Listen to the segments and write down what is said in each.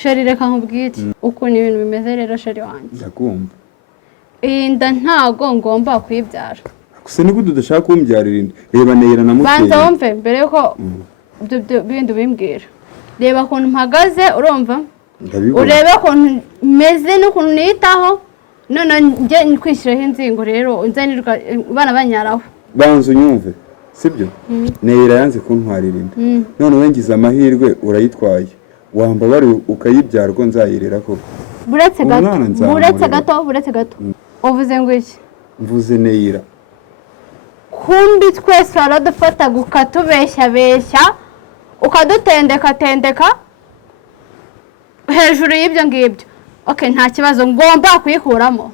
sheri reka nkubwire ukuntu ibintu bimeze rero sheri wanjye ndakumva inda ntago ngomba kuyibyara gusa niko tudashaka kumbyarira inda reba neyira na muteye banza wumve mbere yuko bindi bimbwira reba ukuntu mpagaze urumva urebe ukuntu meze n'ukuntu nitaho none njye kwishyiraho inzingo rero nzanirwa bana banyaraho banza unyumve sibyo neyira yanze kuntwarira inda none wengize amahirwe urayitwaye wamba bari ukayibyara uko nzayirera koko buretse gato uvuze ngo iki mvuze neyira kumbi twese waradufata ukatubeshya ukadutendeka hejuru y'ibyo ngibyo okay nta kibazo ngomba kuyikuramo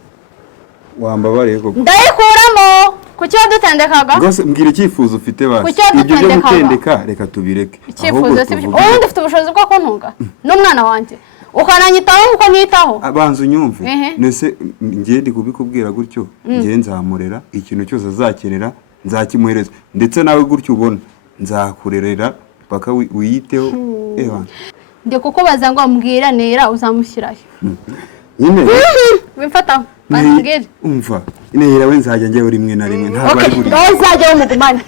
wambabariye koko ndayikuramo kuki wadutendekaga rwose mbwira icyifuzo ufite basi ibyo byo gutendeka reka tubireke icyifuzo si ubundi ufite ubushobozi bwo kuntunga n'umwana wanjye ukananyitaho uko nitaho abanza unyumve nese ngiye ndi kubikubwira gutyo ngiye nzamurera ikintu cyose azakenera nzakimuhereza ndetse nawe gutyo ubona nzakurerera paka wiyiteho ndi kukubaza ngo mbwira nera uzamushyirayo nyine wimfata mbwira umva nera we nzajya njyewe rimwe na rimwe ntabwo ari buri uzajya umugumane